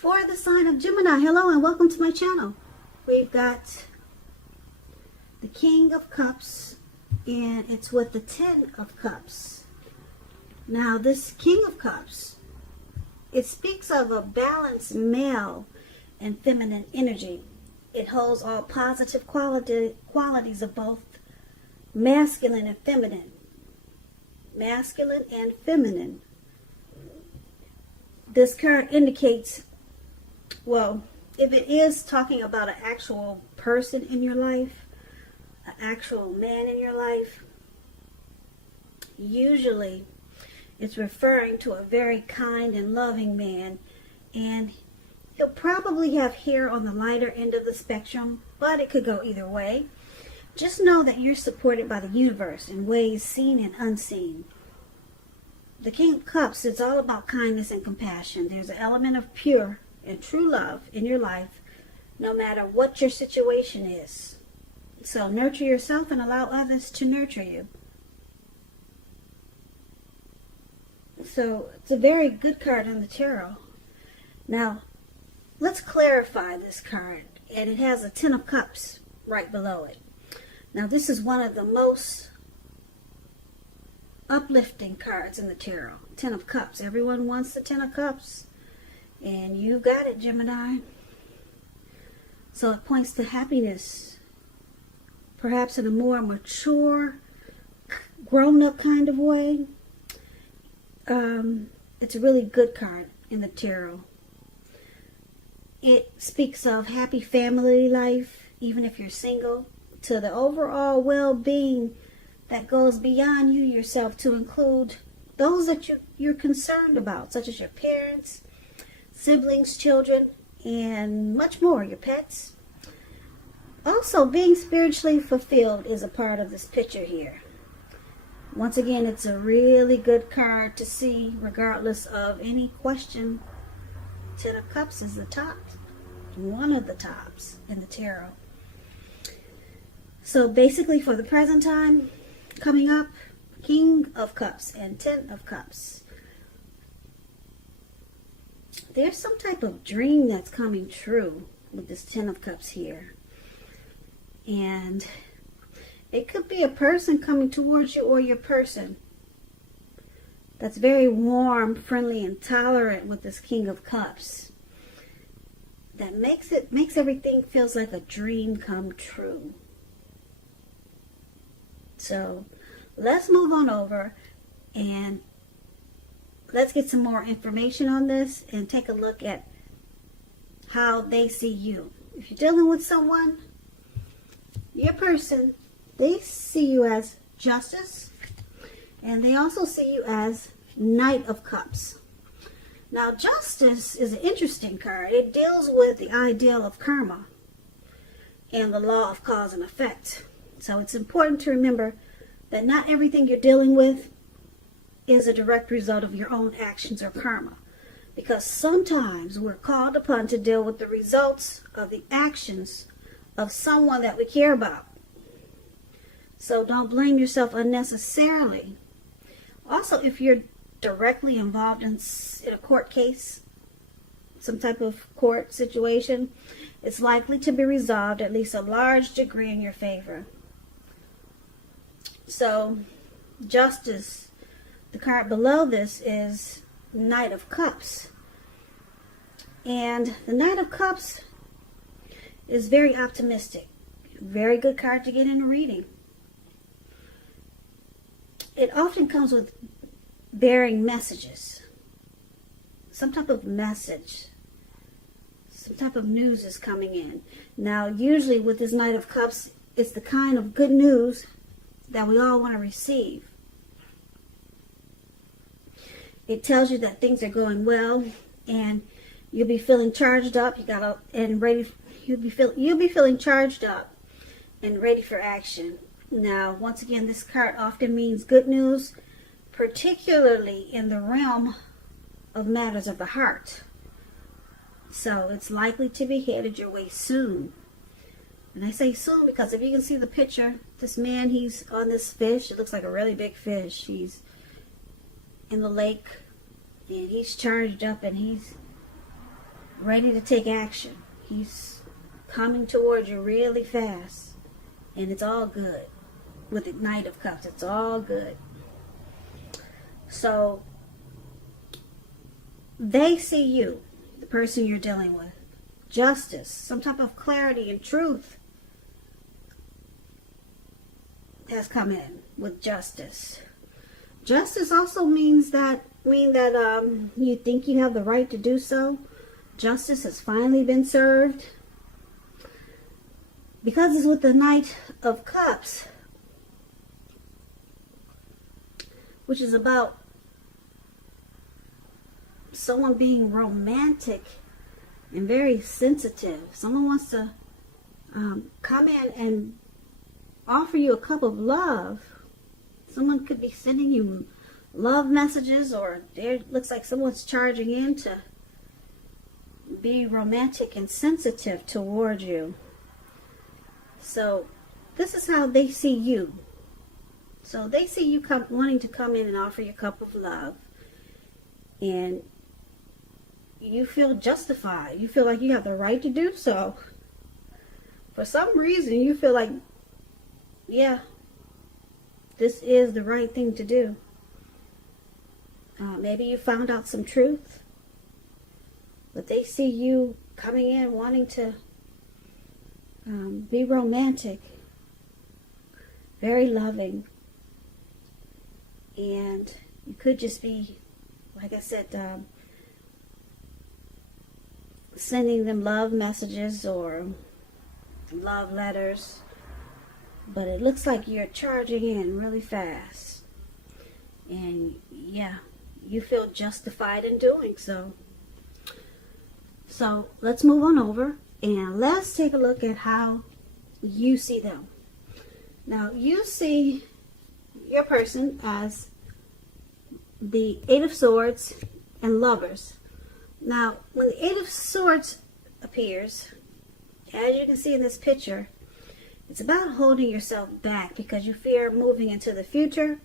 For the sign of Gemini, hello and welcome to my channel. We've got the King of Cups and it's with the Ten of Cups. Now this King of Cups, it speaks of a balanced male and feminine energy. It holds all positive qualities of both masculine and feminine. Masculine and feminine. This card indicates, well, if it is talking about an actual person in your life, an actual man in your life, usually it's referring to a very kind and loving man, and he'll probably have hair on the lighter end of the spectrum, but it could go either way. Just know that you're supported by the universe in ways seen and unseen. The King of Cups is all about kindness and compassion. There's an element of pure and true love in your life, no matter what your situation is. So nurture yourself and allow others to nurture you. So it's a very good card in the tarot. Now, let's clarify this card. And it has a Ten of Cups right below it. Now, this is one of the most uplifting cards in the tarot. Ten of Cups. Everyone wants the Ten of Cups. And you got it, Gemini. So it points to happiness. Perhaps in a more mature, grown-up kind of way. It's a really good card in the tarot. It speaks of happy family life, even if you're single, to the overall well-being that goes beyond you yourself to include those that you're concerned about, such as your parents, siblings, children, and much more, your pets. Also, being spiritually fulfilled is a part of this picture here. Once again, it's a really good card to see regardless of any question. Ten of Cups is the top, one of the tops in the tarot. So basically for the present time, coming up, King of Cups and Ten of Cups. There's some type of dream that's coming true with this Ten of Cups here. And it could be a person coming towards you or your person that's very warm, friendly, and tolerant with this King of Cups. That makes everything feels like a dream come true. So let's move on over and let's get some more information on this and take a look at how they see you. If you're dealing with someone, your person, they see you as Justice, and they also see you as Knight of Cups. Now, Justice is an interesting card. It deals with the ideal of karma and the law of cause and effect. So it's important to remember that not everything you're dealing with is a direct result of your own actions or karma. Because sometimes we're called upon to deal with the results of the actions of someone that we care about. So don't blame yourself unnecessarily. Also, if you're directly involved in a court case, some type of court situation, it's likely to be resolved at least a large degree in your favor. So, Justice, the card below this is Knight of Cups. And the Knight of Cups is very optimistic. Very good card to get in a reading. It often comes with bearing messages. Some type of message. Some type of news is coming in. Now, usually with this Knight of Cups, it's the kind of good news that we all want to receive. It tells you that things are going well and you'll be feeling charged up. You'll be feeling charged up and ready for action. Now, once again, this card often means good news, particularly in the realm of matters of the heart. So it's likely to be headed your way soon. And I say soon because if you can see the picture, this man, he's on this fish. It looks like a really big fish. He's in the lake and he's charged up and he's ready to take action. He's coming towards you really fast. And it's all good. With the Knight of Cups, it's all good. So, they see you, the person you're dealing with. Justice, some type of clarity and truth has come in with justice. Justice also means that you think you have the right to do so. Justice has finally been served. Because it's with the Knight of Cups, which is about someone being romantic and very sensitive. Someone wants to come in and offer you a cup of love. Someone could be sending you love messages, or it looks like someone's charging in to be romantic and sensitive toward you. So this is how they see you. So they see you wanting to come in and offer you a cup of love. And you feel justified. You feel like you have the right to do so. For some reason, you feel like, yeah, this is the right thing to do. Maybe you found out some truth. But they see you coming in wanting to be romantic, very loving, and you could just be, like I said, sending them love messages or love letters, but it looks like you're charging in really fast, and yeah, you feel justified in doing so. So let's move on over. And let's take a look at how you see them. Now, you see your person as the Eight of Swords and Lovers. Now, when the Eight of Swords appears, as you can see in this picture, it's about holding yourself back because you fear moving into the future,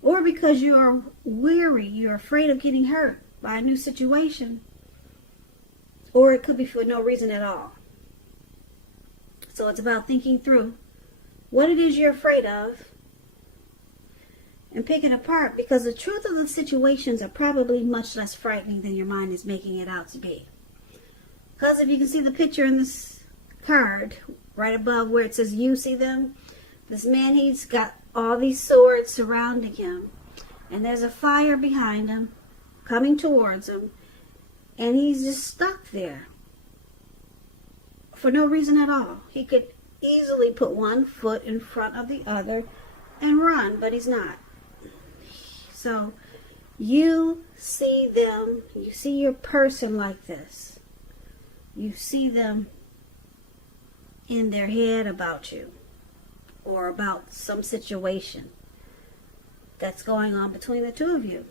or because you are weary, you're afraid of getting hurt by a new situation. Or it could be for no reason at all. So it's about thinking through what it is you're afraid of and picking apart, because the truth of the situations are probably much less frightening than your mind is making it out to be. Because if you can see the picture in this card, right above where it says you see them, this man, he's got all these swords surrounding him. And there's a fire behind him, coming towards him. And he's just stuck there for no reason at all. He could easily put one foot in front of the other and run, but he's not. So you see them, you see your person like this. You see them in their head about you or about some situation that's going on between the two of you.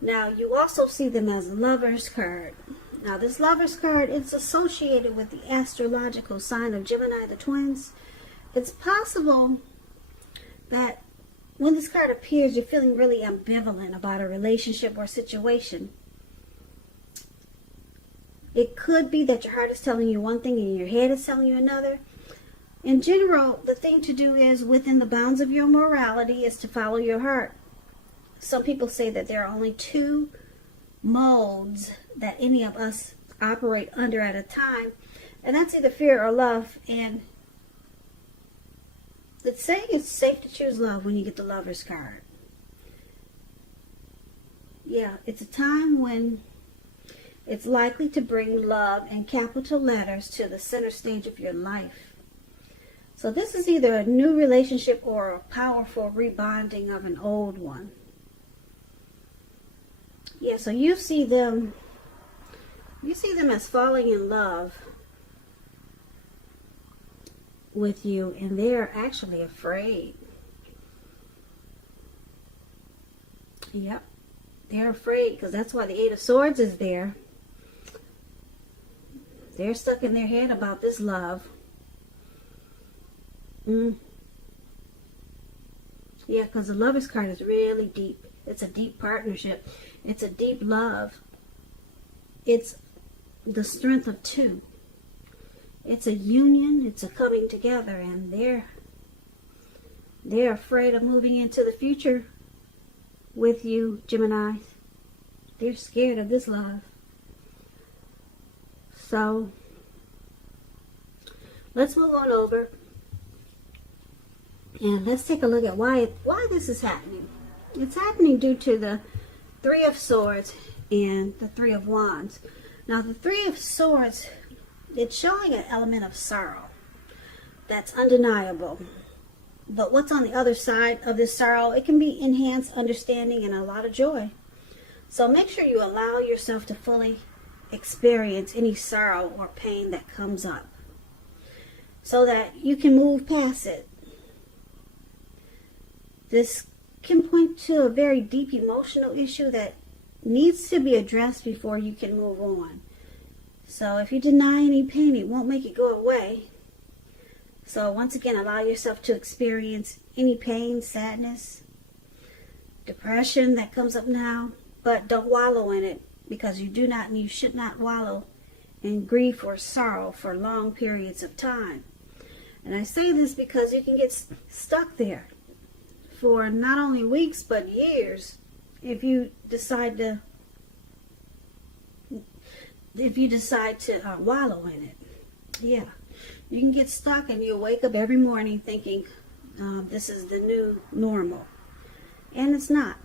Now, you also see them as Lover's card. Now, this Lover's card is associated with the astrological sign of Gemini, the twins. It's possible that when this card appears, you're feeling really ambivalent about a relationship or situation. It could be that your heart is telling you one thing and your head is telling you another. In general, the thing to do is, within the bounds of your morality, is to follow your heart. Some people say that there are only two modes that any of us operate under at a time, and that's either fear or love. And it's saying it's safe to choose love when you get the Lover's card. Yeah, it's a time when it's likely to bring love in capital letters to the center stage of your life. So this is either a new relationship or a powerful rebonding of an old one. Yeah, so you see them as falling in love with you, and they're actually afraid. Yep, they're afraid because that's why the Eight of Swords is there. They're stuck in their head about this love. Yeah, because the Lover's card is really deep. It's a deep partnership. It's a deep love. It's the strength of two. It's a union, it's a coming together, and they're afraid of moving into the future with you, Gemini. They're scared of this love. So let's move on over and let's take a look at why this is happening. It's happening due to the Three of Swords and the Three of Wands. Now the Three of Swords, it's showing an element of sorrow that's undeniable. But what's on the other side of this sorrow, it can be enhanced understanding and a lot of joy. So make sure you allow yourself to fully experience any sorrow or pain that comes up so that you can move past it. This can point to a very deep emotional issue that needs to be addressed before you can move on. So if you deny any pain, it won't make it go away. So once again, allow yourself to experience any pain, sadness, depression that comes up now, but don't wallow in it, because you should not wallow in grief or sorrow for long periods of time. And I say this because you can get stuck there for not only weeks but years if you decide to wallow in it. Yeah, you can get stuck and you'll wake up every morning thinking this is the new normal, and it's not.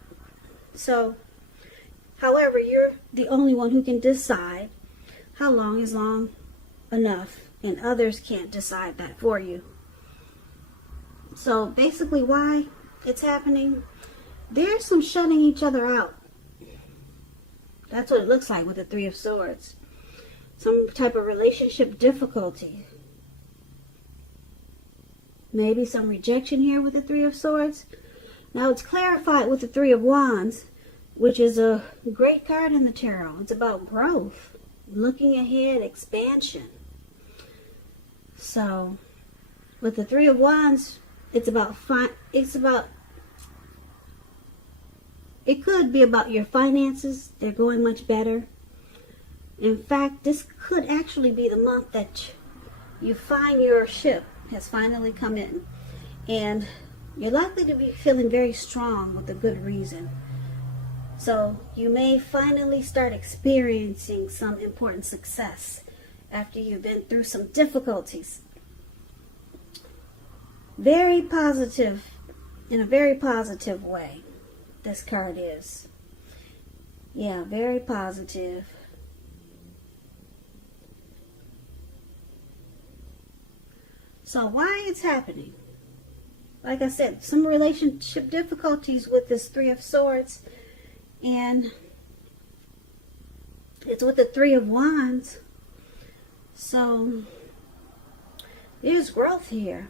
So however, you're the only one who can decide how long is long enough, and others can't decide that for you. So basically why it's happening, there's some shutting each other out. That's what it looks like with the Three of Swords. Some type of relationship difficulty. Maybe some rejection here with the Three of Swords. Now it's clarified with the Three of Wands, which is a great card in the tarot. It's about growth, looking ahead, expansion. So with the Three of Wands, it could be about your finances. They're going much better. In fact, this could actually be the month that you find your ship has finally come in, and you're likely to be feeling very strong with a good reason. So you may finally start experiencing some important success after you've been through some difficulties. Very positive, in a very positive way, this card is. Yeah, very positive. So why it's happening? Like I said, some relationship difficulties with this Three of Swords, and it's with the Three of Wands. So there's growth here.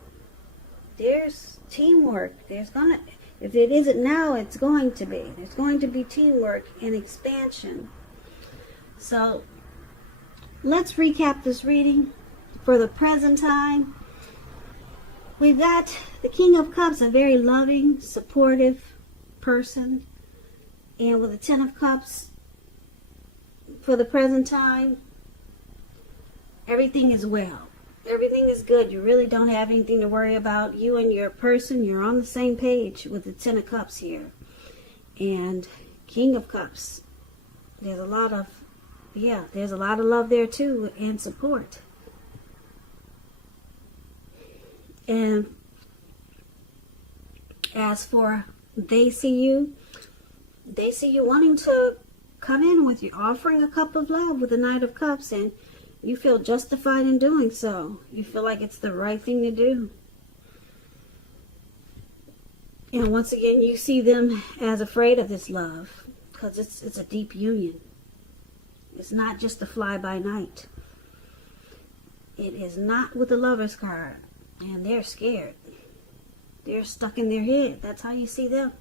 There's teamwork. If it isn't now, it's going to be. There's going to be teamwork and expansion. So let's recap this reading for the present time. We've got the King of Cups, a very loving, supportive person. And with the Ten of Cups, for the present time, everything is well. Everything is good. You really don't have anything to worry about. You and your person, you're on the same page with the Ten of Cups here. And King of Cups, there's a lot of love there too, and support. And as for they see you wanting to come in with you, offering a cup of love with the Knight of Cups, and you feel justified in doing so. You feel like it's the right thing to do. And once again, you see them as afraid of this love, because it's a deep union. It's not just a fly-by-night. It is not with the Lover's card. And they're scared. They're stuck in their head. That's how you see them.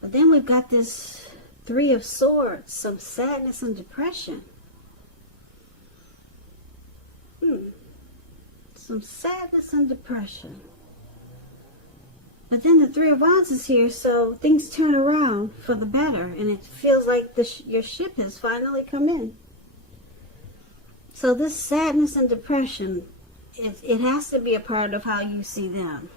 But then we've got this Three of Swords, some sadness and depression. Some sadness and depression. But then the Three of Wands is here, so things turn around for the better, and it feels like your ship has finally come in. So this sadness and depression, it has to be a part of how you see them.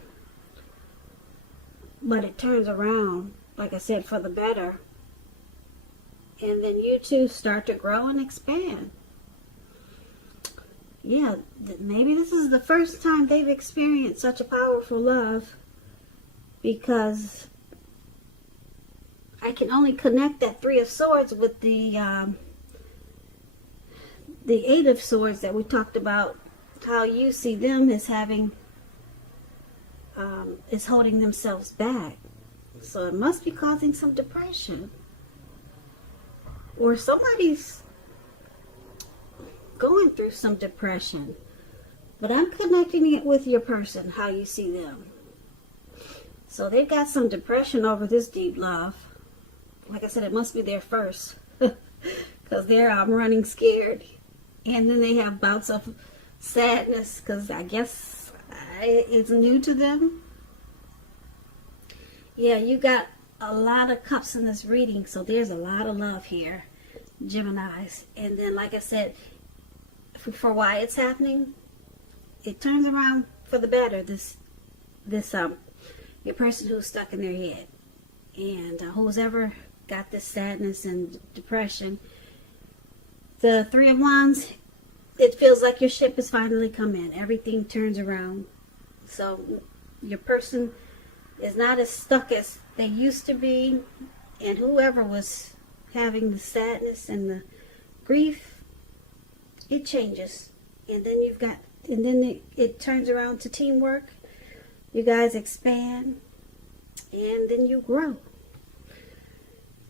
But it turns around, like I said, for the better. And then you two start to grow and expand. Yeah, maybe this is the first time they've experienced such a powerful love, because I can only connect that Three of Swords with the Eight of Swords that we talked about, how you see them as having, is holding themselves back. So it must be causing some depression. Or somebody's going through some depression. But I'm connecting it with your person, how you see them. So they've got some depression over this deep love. Like I said, it must be there first. Because they're running scared. And then they have bouts of sadness, because I guess it's new to them. Yeah, you got a lot of cups in this reading, so there's a lot of love here, Geminis. And then, like I said, for why it's happening, it turns around for the better. Your person who's stuck in their head, and who's ever got this sadness and depression, the Three of Wands, it feels like your ship has finally come in. Everything turns around. So your person is not as stuck as they used to be, and whoever was having the sadness and the grief, it changes. And then it turns around to teamwork. You guys expand, and then you grow.